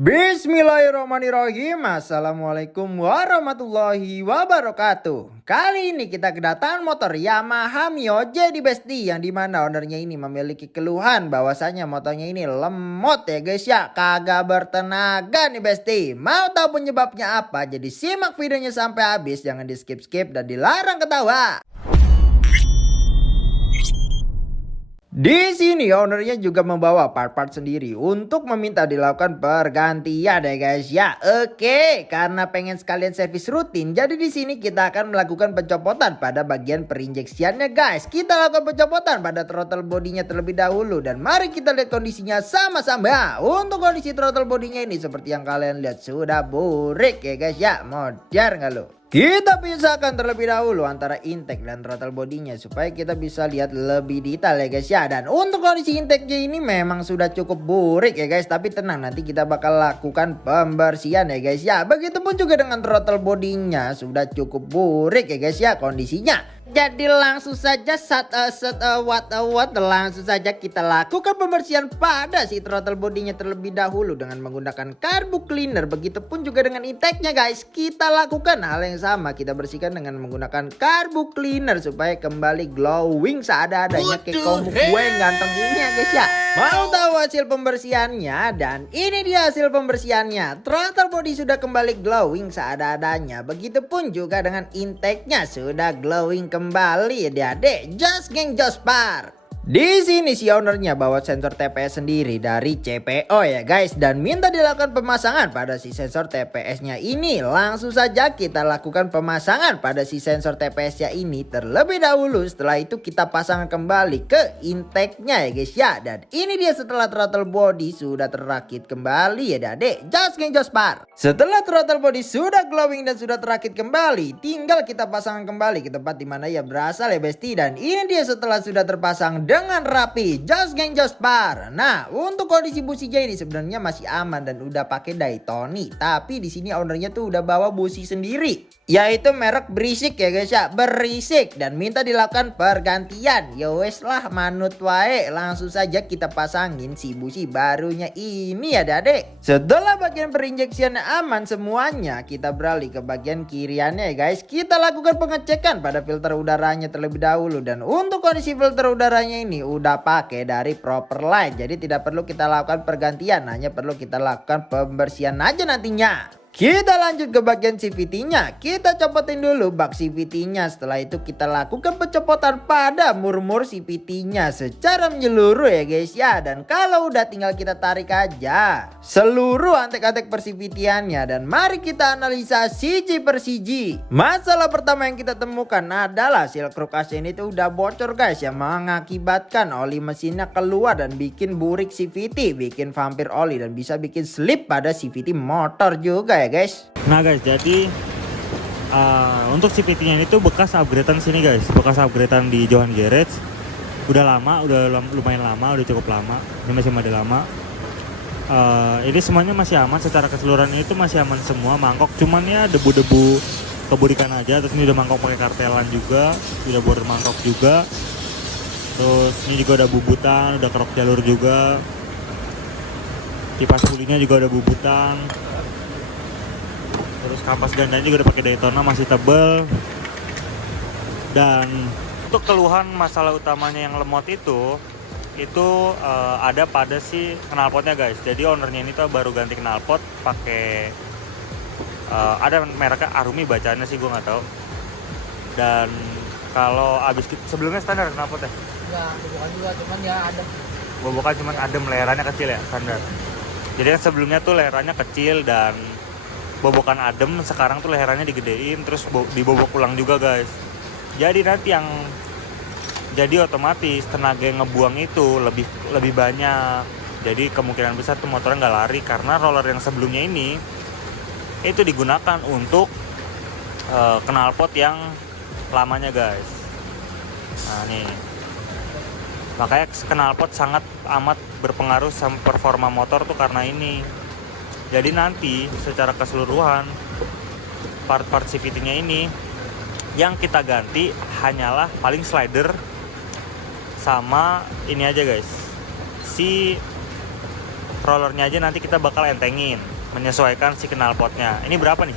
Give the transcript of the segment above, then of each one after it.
Bismillahirrahmanirrahim. Assalamualaikum warahmatullahi wabarakatuh. Kali ini kita kedatangan motor Yamaha Mio JD Besti, yang dimana ownernya ini memiliki keluhan bahwasanya motornya ini lemot ya guys ya, kagak bertenaga nih Besti. Mau tahu penyebabnya apa? Jadi simak videonya sampai habis, jangan di skip dan dilarang ketawa. Di sini ownernya juga membawa part-part sendiri untuk meminta dilakukan pergantian ya guys ya. Oke, karena pengen sekalian servis rutin, jadi di sini kita akan melakukan pencopotan pada bagian perinjeksiannya guys. Kita lakukan pencopotan pada throttle bodinya terlebih dahulu, dan mari kita lihat kondisinya sama-sama. Untuk kondisi throttle bodinya ini seperti yang kalian lihat, sudah burik ya guys ya. Modern nggak lo? Kita pisahkan terlebih dahulu antara intake dan throttle bodinya supaya kita bisa lihat lebih detail ya guys ya. Dan untuk kondisi intake-nya ini memang sudah cukup burik ya guys, tapi tenang, nanti kita bakal lakukan pembersihan ya guys ya. Begitupun juga dengan throttle bodinya sudah cukup burik ya guys ya kondisinya. Jadi langsung saja langsung saja kita lakukan pembersihan pada si throttle bodinya terlebih dahulu dengan menggunakan carbu cleaner. Begitupun juga dengan intake-nya guys, kita lakukan hal yang sama, kita bersihkan dengan menggunakan carbu cleaner supaya kembali glowing seada-adanya kayak komuk gue yang ganteng ini ya guys ya. Mau tahu hasil pembersihannya? Dan ini dia hasil pembersihannya. Throttle body sudah kembali glowing seada-adanya. Begitupun juga dengan intake-nya sudah glowing kembali ya adik. Just geng Jospar. Di sini si ownernya bawa sensor TPS sendiri dari CPO ya guys, dan minta dilakukan pemasangan pada si sensor TPS-nya ini. Langsung saja kita lakukan pemasangan pada si sensor TPS-nya ini terlebih dahulu. Setelah itu kita pasang kembali ke intake-nya ya guys ya. Dan ini dia setelah throttle body sudah terrakit kembali ya adik. Just geng Jospar. Setelah throttle body sudah glowing dan sudah terrakit kembali, tinggal kita pasang kembali ke tempat dimana ia berasal ya besti. Dan ini dia setelah sudah terpasang dengan rapi. Just geng Jospar. Nah, untuk kondisi businya ini sebenarnya masih aman dan udah pakai Daytoni, tapi di sini ownernya tuh udah bawa busi sendiri, yaitu merek Berisik ya guys ya, Berisik, dan minta dilakukan pergantian. Yowes lah, manut wae. Langsung saja kita pasangin si busi barunya ini ya adek. Setelah bagian perinjeksiannya aman semuanya, kita beralih ke bagian kiriannya ya guys. Kita lakukan pengecekan pada filter udaranya terlebih dahulu, dan untuk kondisi filter udaranya ini udah pakai dari Proper Line, jadi tidak perlu kita lakukan pergantian, hanya perlu kita lakukan pembersihan aja nantinya. Kita lanjut ke bagian CVT-nya. Kita copotin dulu bak CVT-nya. Setelah itu kita lakukan pencopotan pada mur-mur CVT-nya secara menyeluruh ya guys ya. Dan kalau udah tinggal kita tarik aja seluruh antek-antek per CVT-annya, dan mari kita analisa CG per CG. Masalah pertama yang kita temukan adalah seal kruk AC ini tuh udah bocor guys, yang mengakibatkan oli mesinnya keluar dan bikin burik CVT, bikin vampir oli, dan bisa bikin slip pada CVT motor juga ya guys. Nah guys, jadi untuk CVT-nya ini tuh bekas upgradean sini guys, bekas upgradean di Johan Garage. Udah lama, lumayan lama, udah cukup lama. Ini masih model lama. Ini semuanya masih aman, secara keseluruhan itu masih aman semua. Mangkok cuman ya debu-debu keburikan aja. Terus ini udah mangkok pakai kartelan juga, udah border mangkok juga. Terus ini juga udah bubutan, udah kerok jalur juga. Kipas pulinya juga udah bubutan. Terus kampas gandanya juga udah pakai Daytona, masih tebel. Dan untuk keluhan masalah utamanya yang lemot itu ada pada si knalpotnya guys. Jadi ownernya ini tuh baru ganti knalpot pakai ada mereknya Arumi bacanya sih, gue nggak tahu. Dan kalau abis sebelumnya standar knalpotnya? Enggak, bukan juga, cuman ya adem. Bobokan cuman adem, leherannya kecil ya, standar. Jadi kan sebelumnya tuh leherannya kecil dan bobokan adem, sekarang tuh leherannya digedein terus dibobok ulang juga guys. Jadi nanti yang jadi otomatis tenaga yang ngebuang itu lebih banyak. Jadi kemungkinan besar tuh motornya nggak lari, karena roller yang sebelumnya ini itu digunakan untuk knalpot yang lamanya guys. Nah nih, makanya knalpot sangat amat berpengaruh sama performa motor tuh karena ini. Jadi nanti secara keseluruhan part-part CVT-nya ini yang kita ganti hanyalah paling slider sama ini aja guys, si rollernya aja nanti kita bakal entengin, menyesuaikan si knalpotnya. Ini berapa nih?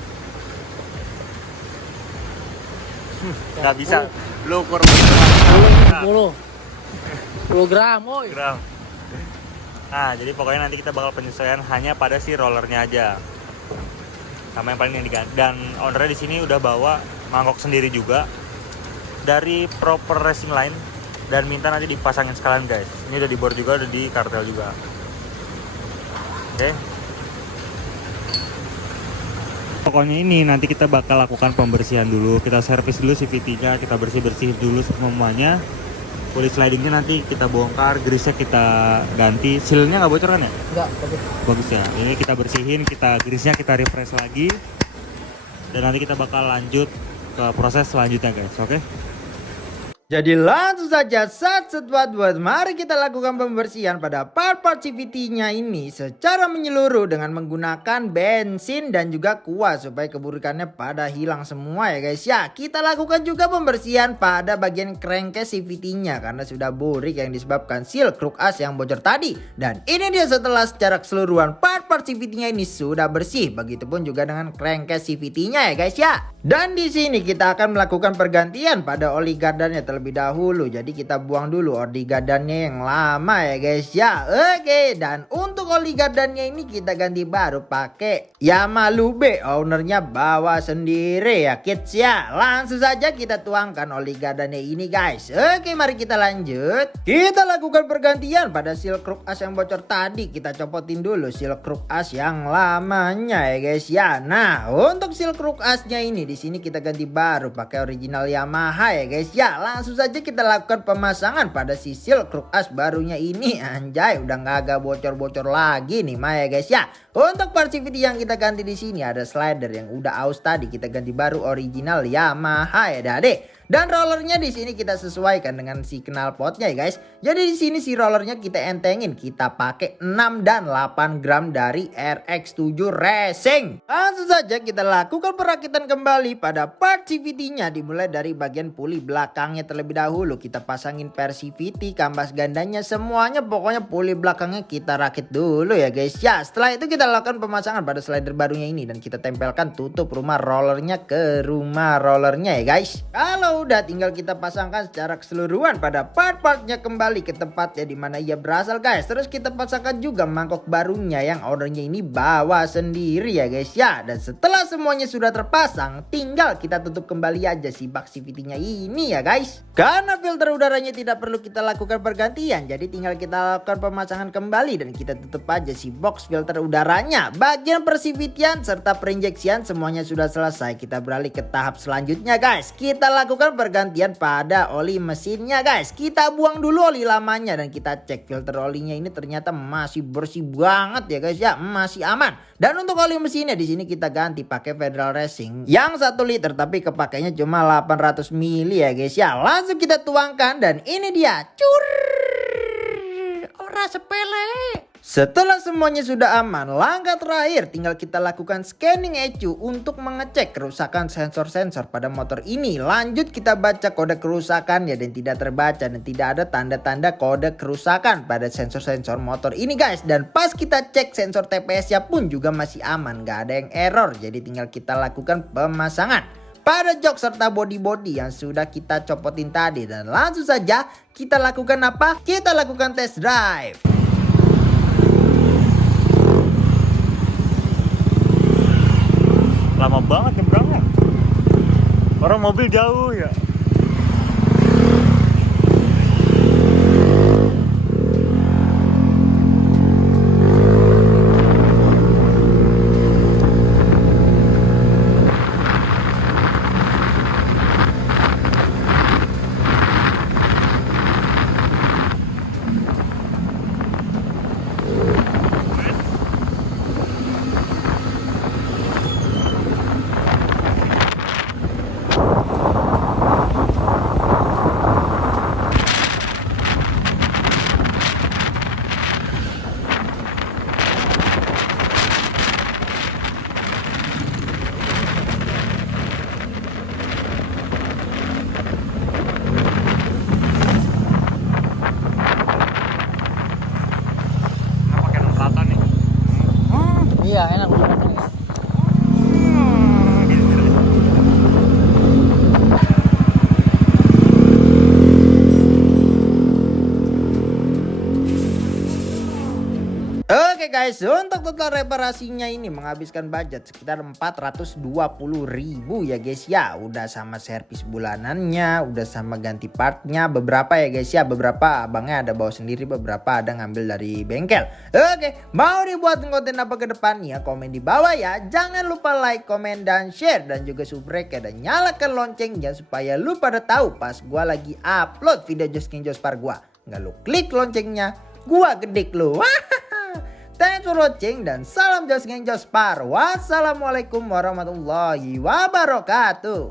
Nggak bisa lu ukur 10 gram, woi. gram. Nah, jadi pokoknya nanti kita bakal penyesuaian hanya pada si rollernya aja. Sama yang paling diganti. Dan ownernya di sini udah bawa mangkok sendiri juga dari Proper Racing Line dan minta nanti dipasangin sekalian guys. Ini udah di bor juga, udah di kartel juga. Oke. Pokoknya ini nanti kita bakal lakukan pembersihan dulu. Kita servis dulu CVT-nya, kita bersih-bersih dulu semuanya. Kulit slidingnya nanti kita bongkar, grease-nya kita ganti. Sealnya nggak bocor kan ya? Enggak, bagus. Bagus ya. Ini kita bersihin, kita grease-nya kita refresh lagi. Dan nanti kita bakal lanjut ke proses selanjutnya guys, oke? Jadi langsung saja buat mari kita lakukan pembersihan pada part-part CVT-nya ini secara menyeluruh dengan menggunakan bensin dan juga kuas supaya keburukannya pada hilang semua ya guys ya. Kita lakukan juga pembersihan pada bagian crankcase CVT-nya karena sudah burik yang disebabkan seal kruk as yang bocor tadi. Dan ini dia setelah secara keseluruhan part-part CVT-nya ini sudah bersih, begitupun juga dengan crankcase CVT-nya ya guys ya. Dan di sini kita akan melakukan pergantian pada oli gardannya terlebih dahulu. Jadi kita buang dulu oli gardannya yang lama ya guys ya. Oke, dan untuk oli gardannya ini kita ganti baru pakai Yamaha Lube. Ownernya bawa sendiri ya kids ya. Langsung saja kita tuangkan oli gardannya ini guys. Oke, mari kita lanjut. Kita lakukan pergantian pada seal kruk as yang bocor tadi. Kita copotin dulu seal kruk as yang lamanya ya guys ya. Nah, untuk seal kruk asnya ini di sini kita ganti baru pakai original Yamaha ya guys ya. Langsung saja kita lakukan pemasangan pada si seal kruk as barunya ini. Anjay, udah nggak agak bocor-bocor lagi nih ya guys ya. Untuk part CVT yang kita ganti di sini ada slider yang udah aus tadi, kita ganti baru original Yamaha ya Dade. Dan rollernya di sini kita sesuaikan dengan si knalpotnya ya guys. Jadi di sini si rollernya kita entengin, kita pakai 6 dan 8 gram dari RX7 Racing. Langsung saja kita lakukan perakitan kembali pada part CVT-nya, dimulai dari bagian puli belakangnya terlebih dahulu. Kita pasangin per CVT, kampas gandanya semuanya, pokoknya puli belakangnya kita rakit dulu ya guys ya. Setelah itu kita lakukan pemasangan pada slider barunya ini dan kita tempelkan tutup rumah rollernya ke rumah rollernya ya guys. Kalau udah tinggal kita pasangkan secara keseluruhan pada part-partnya kembali ke tempatnya dimana ia berasal guys. Terus kita pasangkan juga mangkok barunya yang ownernya ini bawa sendiri ya guys ya. Dan setelah semuanya sudah terpasang, tinggal kita tutup kembali aja si bak CVT-nya ini ya guys. Karena filter udaranya tidak perlu kita lakukan pergantian, jadi tinggal kita lakukan pemasangan kembali dan kita tutup aja si box filter udaranya. Bagian per-CVT-an serta perinjeksian semuanya sudah selesai. Kita beralih ke tahap selanjutnya guys. Kita lakukan pergantian pada oli mesinnya guys. Kita buang dulu oli lamanya dan kita cek filter olinya ini ternyata masih bersih banget ya guys ya, masih aman. Dan untuk oli mesinnya di sini kita ganti pakai Federal Racing yang 1 liter tapi kepakainya cuma 800 ml ya guys ya. Langsung kita tuangkan dan ini dia, cur, ora sepele. Setelah semuanya sudah aman, langkah terakhir tinggal kita lakukan scanning ECU untuk mengecek kerusakan sensor-sensor pada motor ini. Lanjut kita baca kode kerusakannya dan tidak terbaca dan tidak ada tanda-tanda kode kerusakan pada sensor-sensor motor ini guys. Dan pas kita cek sensor TPS-nya pun juga masih aman, gak ada yang error. Jadi tinggal kita lakukan pemasangan pada jok serta body-body yang sudah kita copotin tadi. Dan langsung saja kita lakukan apa? Kita lakukan test drive. Lama banget nyebrangnya. Orang mobil jauh ya. aku udah potong ya. Gitu. Oke guys, untuk total reparasinya ini menghabiskan budget sekitar 420.000 ya guys ya. Udah sama servis bulanannya, udah sama ganti partnya beberapa ya guys ya. Beberapa abangnya ada bawa sendiri, beberapa ada ngambil dari bengkel. Oke, mau dibuat konten apa ke depannya? Komen di bawah ya. Jangan lupa like, komen, dan share. Dan juga subscribe ya, dan nyalakan loncengnya supaya lu pada tahu pas gua lagi upload video Josking Jospar gua. Nggak lu klik loncengnya, gua gedik lu. Thanks for watching dan salam Josking Jospar. Wassalamualaikum warahmatullahi wabarakatuh.